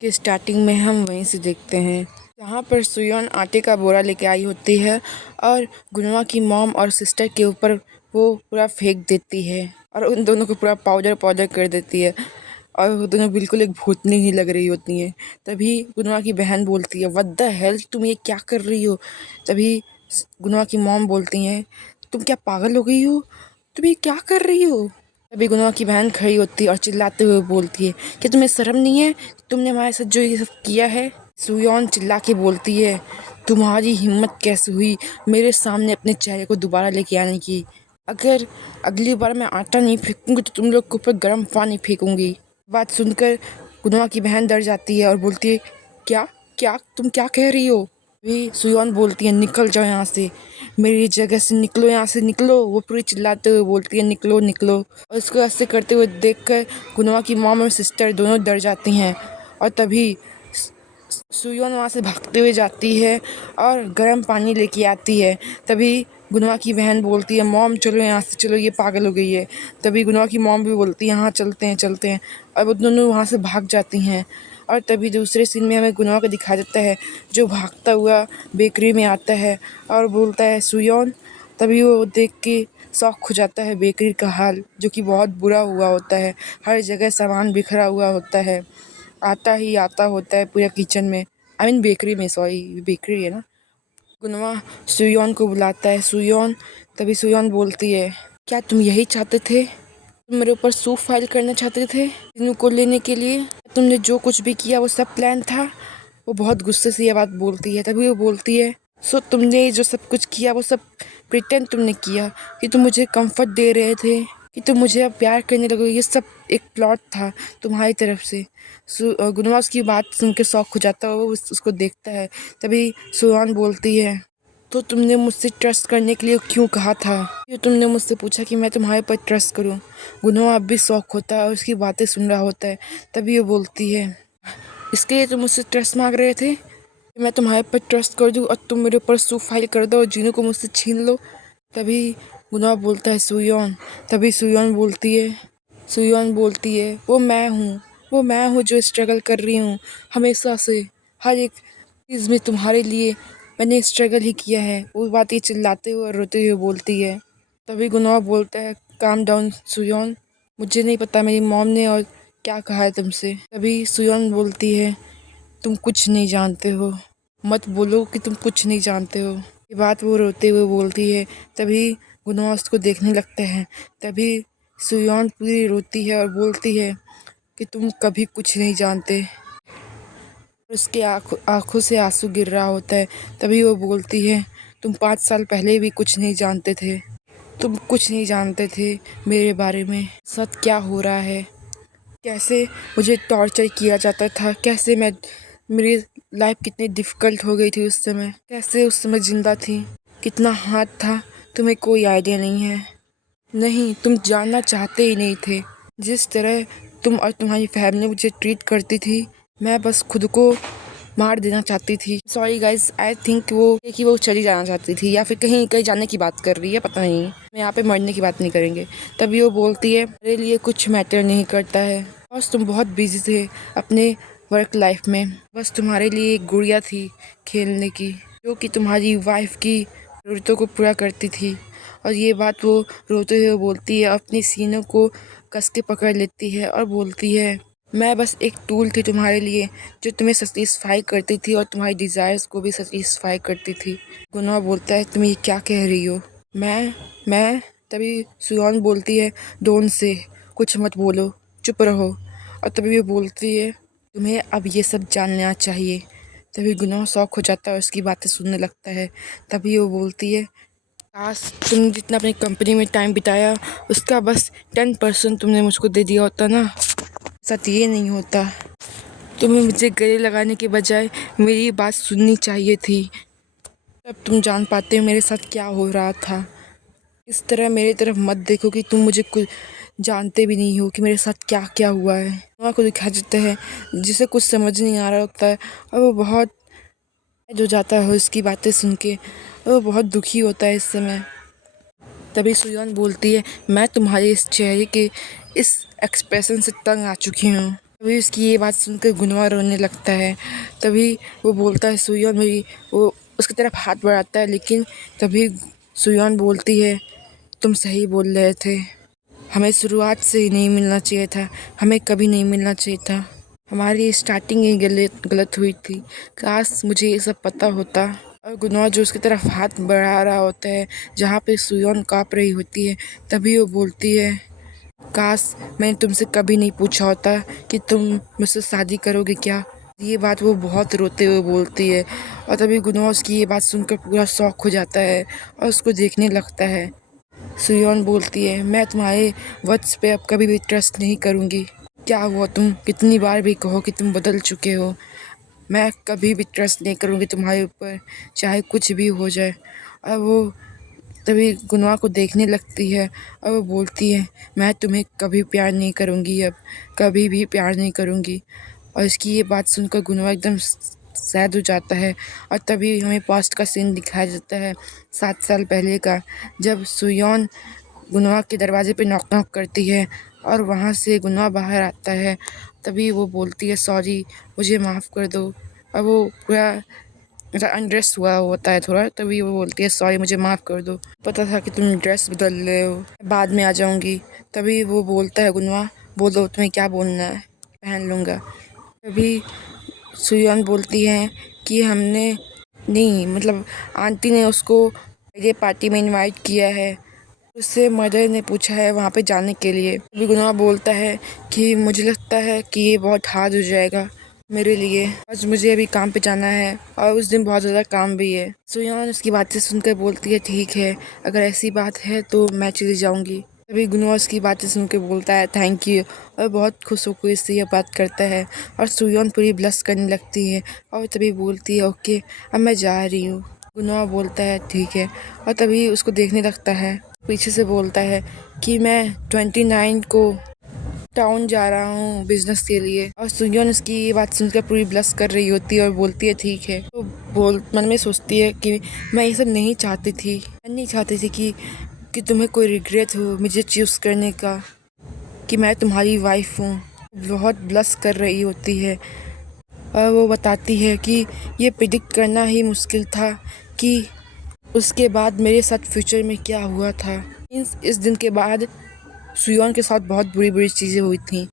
कि स्टार्टिंग में हम वहीं से देखते हैं जहाँ पर सुयोन आटे का बोरा लेके आई होती है और गुनवा की मॉम और सिस्टर के ऊपर वो पूरा फेंक देती है और उन दोनों को पूरा पाउडर पाउडर कर देती है और वो दोनों बिल्कुल एक भूतनी ही लग रही होती हैं। तभी गुनवा की बहन बोलती है, व्हाट द हेल, तुम ये क्या कर रही हो। तभी गुनवा की मॉम बोलती हैं, तुम क्या पागल हो गई हो, तुम ये क्या कर रही हो। तभी गुनवा की बहन खड़ी होती है और चिल्लाते हुए बोलती है कि तुम्हें शर्म नहीं है, तुमने हमारे साथ जो ये सब किया है। सुयोन चिल्ला के बोलती है, तुम्हारी हिम्मत कैसे हुई मेरे सामने अपने चेहरे को दोबारा लेके आने की। अगर अगली बार मैं आटा नहीं फेंकूंगी तो तुम लोग के ऊपर गर्म पानी फेंकूंगी। बात सुनकर गुनवा की बहन डर जाती है और बोलती है, क्या क्या तुम क्या कह रही हो। भी सुयोन बोलती है, निकल जाओ यहाँ से, मेरी जगह से निकलो, यहाँ से निकलो। वो पूरी चिल्लाते हुए बोलती है, निकलो निकलो। और उसको ऐसे करते हुए देखकर गुनवा की मॉम और सिस्टर दोनों डर जाती हैं और तभी सुयोन वहाँ से भागते हुए जाती है और गर्म पानी लेके आती है। तभी गुनवा की बहन बोलती है, मॉम चलो यहाँ से, चलो ये पागल हो गई है। तभी गुनवा की मॉम भी बोलती है, हाँ चलते हैं चलते हैं। और वो दोनों वहाँ से भाग जाती हैं। और तभी दूसरे सीन में हमें गुनवा को दिखाया जाता है जो भागता हुआ बेकरी में आता है और बोलता है, सुयोन। तभी वो देख के शौक हो जाता है बेकरी का हाल, जो कि बहुत बुरा हुआ होता है। हर जगह सामान बिखरा हुआ होता है, आता ही आता होता है पूरे किचन में, आई मीन बेकरी में, सॉरी बेकरी है ना। गुनवा सुयोन को बुलाता है, सुयोन। तभी सुयोन बोलती है, क्या तुम यही चाहते थे, तुम मेरे ऊपर सूट फाइल करना चाहते थे तीनों को लेने के लिए, तुमने जो कुछ भी किया वो सब प्लान था। वो बहुत गुस्से से ये बात बोलती है। तभी वो बोलती है, सो तुमने जो सब कुछ किया वो सब प्रिटेंड तुमने किया कि तुम मुझे कंफर्ट दे रहे थे, कि तुम मुझे अब प्यार करने लगे, ये सब एक प्लॉट था तुम्हारी तरफ से। गुनवा उसकी बात सुन के शौक हो जाता है, वो उसको देखता है। तभी सुहान बोलती है, तो तुमने मुझसे ट्रस्ट करने के लिए क्यों कहा था, क्यों तुमने मुझसे पूछा कि मैं तुम्हारे पर ट्रस्ट करूं। गुनवा अब भी शौक होता है और उसकी बातें सुन रहा होता है। तभी वो बोलती है, इसके लिए तुम मुझसे ट्रस्ट मांग रहे थे कि मैं तुम्हारे पर ट्रस्ट कर दूं और तुम मेरे ऊपर सूट फाइल कर दो और जीनों को मुझसे छीन लो। तभी गुनवा बोलता है, सुयोन। तभी सुयोन बोलती है, वो मैं हूँ जो स्ट्रगल कर रही हूँ हमेशा से, हर एक चीज़ में तुम्हारे लिए मैंने स्ट्रगल ही किया है। वो बात ये चिल्लाते हुए और रोते हुए बोलती है। तभी गुनवा बोलता है, काम डाउन सुयोन, मुझे नहीं पता मेरी मॉम ने और क्या कहा है तुमसे। तभी सुयोन बोलती है, तुम कुछ नहीं जानते हो, मत बोलो कि तुम कुछ नहीं जानते हो। ये बात वो रोते हुए बोलती है। तभी गुनवा उसको देखने लगता है। तभी सुयोन पूरी रोती है और बोलती है कि तुम कभी कुछ नहीं जानते। उसके आंखों से आंसू गिर रहा होता है। तभी वो बोलती है, तुम 5 साल पहले भी कुछ नहीं जानते थे, तुम कुछ नहीं जानते थे मेरे बारे में, सच क्या हो रहा है, कैसे मुझे टॉर्चर किया जाता था, कैसे मेरी लाइफ कितनी डिफ़िकल्ट हो गई थी उस समय, कैसे उस समय ज़िंदा थी, कितना हाथ था, तुम्हें कोई आइडिया नहीं है। नहीं, तुम जानना चाहते ही नहीं थे। जिस तरह तुम और तुम्हारी फैमिली मुझे ट्रीट करती थी, मैं बस खुद को मार देना चाहती थी। सॉरी गाइज, आई थिंक वो चली जाना चाहती थी या फिर कहीं कहीं जाने की बात कर रही है, पता नहीं। मैं यहाँ पे मरने की बात नहीं करेंगे। तभी वो बोलती है, मेरे लिए कुछ मैटर नहीं करता है, बस तुम बहुत बिजी थे अपने वर्क लाइफ में, बस तुम्हारे लिए एक गुड़िया थी खेलने की, जो कि तुम्हारी वाइफ की ज़रूरतों को पूरा करती थी। और ये बात वो रोते हुए बोलती है, अपने सीनों को कस के पकड़ लेती है और बोलती है, मैं बस एक टूल थी तुम्हारे लिए, जो तुम्हें सेटिस्फाई करती थी और तुम्हारी डिज़ायर्स को भी सेटिस्फाई करती थी। गुनवा बोलता है, तुम ये क्या कह रही हो। मैं तभी सुयोन बोलती है, डोंट से, कुछ मत बोलो, चुप रहो। और तभी वो बोलती है, तुम्हें अब ये सब जानना चाहिए। तभी गुनवा शौक हो जाता है और उसकी बातें सुनने लगता है। तभी वो बोलती है, काश तुम जितना अपनी कंपनी में टाइम बिताया उसका बस 10% तुमने मुझको दे दिया होता ना, साथ ये नहीं होता। तुम्हें मुझे गले लगाने के बजाय मेरी बात सुननी चाहिए थी, तब तुम जान पाते मेरे साथ क्या हो रहा था। इस तरह मेरी तरफ मत देखो कि तुम मुझे कुछ जानते भी नहीं हो कि मेरे साथ क्या क्या हुआ है। वहाँ को दिखा देते हैं जिसे कुछ समझ नहीं आ रहा होता है और वो बहुत जो जाता है उसकी बातें सुन के, और वो बहुत दुखी होता है इस समय। तभी सुयोन बोलती है, मैं तुम्हारे इस चेहरे के इस एक्सप्रेशन से तंग आ चुकी हूँ। तभी उसकी ये बात सुनकर गुनवा रोने लगता है। तभी वो बोलता है सुयोन मेरी, वो उसकी तरफ हाथ बढ़ाता है, लेकिन तभी सुयोन बोलती है तुम सही बोल रहे थे, हमें शुरुआत से ही नहीं मिलना चाहिए था, हमें कभी नहीं मिलना चाहिए था, हमारी स्टार्टिंग ही गलत हुई थी, काश मुझे ये सब पता होता। और गुनवा जो उसकी तरफ हाथ बढ़ा रहा होता है जहाँ पे सुयोन काँप रही होती है, तभी वो बोलती है काश मैंने तुमसे कभी नहीं पूछा होता कि तुम मुझसे शादी करोगे क्या। ये बात वो बहुत रोते हुए बोलती है और तभी गुनवा उसकी ये बात सुनकर पूरा शॉक हो जाता है और उसको देखने लगता है। सुयोन बोलती है मैं तुम्हारे वर्ड्स पे अब कभी भी ट्रस्ट नहीं करूँगी। क्या हुआ, तुम कितनी बार भी कहो कि तुम बदल चुके हो, मैं कभी भी ट्रस्ट नहीं करूँगी तुम्हारे ऊपर, चाहे कुछ भी हो जाए। और वो तभी गुनवा को देखने लगती है और वो बोलती है मैं तुम्हें कभी प्यार नहीं करूँगी, अब कभी भी प्यार नहीं करूँगी। और इसकी ये बात सुनकर गुनवा एकदम सैड हो जाता है। और तभी हमें पास्ट का सीन दिखाया जाता है 7 साल पहले का, जब सुयोन गुनवा के दरवाजे पे नॉक नॉक करती है और वहाँ से गुनवा बाहर आता है। तभी वो बोलती है सॉरी, मुझे माफ़ कर दो। और वो पूरा अनड्रेस हुआ होता है थोड़ा, तभी वो बोलती है सॉरी मुझे माफ़ कर दो, पता था कि तुम ड्रेस बदल रहे हो, बाद में आ जाऊँगी। तभी वो बोलता है गुनवा बोलो तुम्हें क्या बोलना है, पहन लूँगा। तभी सुयोन बोलती है कि हमने नहीं, मतलब आंटी ने उसको ये पार्टी में इनवाइट किया है, उससे मदर ने पूछा है वहाँ पे जाने के लिए। तभी गुनवा बोलता है कि मुझे लगता है कि ये बहुत हार्ड हो जाएगा मेरे लिए, आज मुझे अभी काम पे जाना है और उस दिन बहुत ज़्यादा काम भी है। सुयोन उसकी बातें सुनकर बोलती है ठीक है, अगर ऐसी बात है तो मैं चली जाऊँगी। तभी गुनवा उसकी बातें सुनकर बोलता है थैंक यू और बहुत खुश होकर इससे यह बात करता है। और सुयोन पूरी ब्लश करने लगती है और तभी बोलती है ओके अब मैं जा रही हूँ। गुनवा बोलता है ठीक है और तभी उसको देखने लगता है, पीछे से बोलता है कि मैं 29 को टाउन जा रहा हूँ बिजनेस के लिए। और सुयोन उसकी ये बात सुनकर पूरी ब्लश कर रही होती है और बोलती है ठीक है। तो मन में सोचती है कि मैं ये सब नहीं चाहती थी, मैं नहीं चाहती थी कि तुम्हें कोई रिग्रेट हो मुझे चूज़ करने का, कि मैं तुम्हारी वाइफ हूँ। बहुत ब्लश कर रही होती है और वो बताती है कि ये प्रिडिक्ट करना ही मुश्किल था कि उसके बाद मेरे साथ फ्यूचर में क्या हुआ था। इस दिन के बाद सुयोन के साथ बहुत बुरी बुरी चीज़ें हुई थी।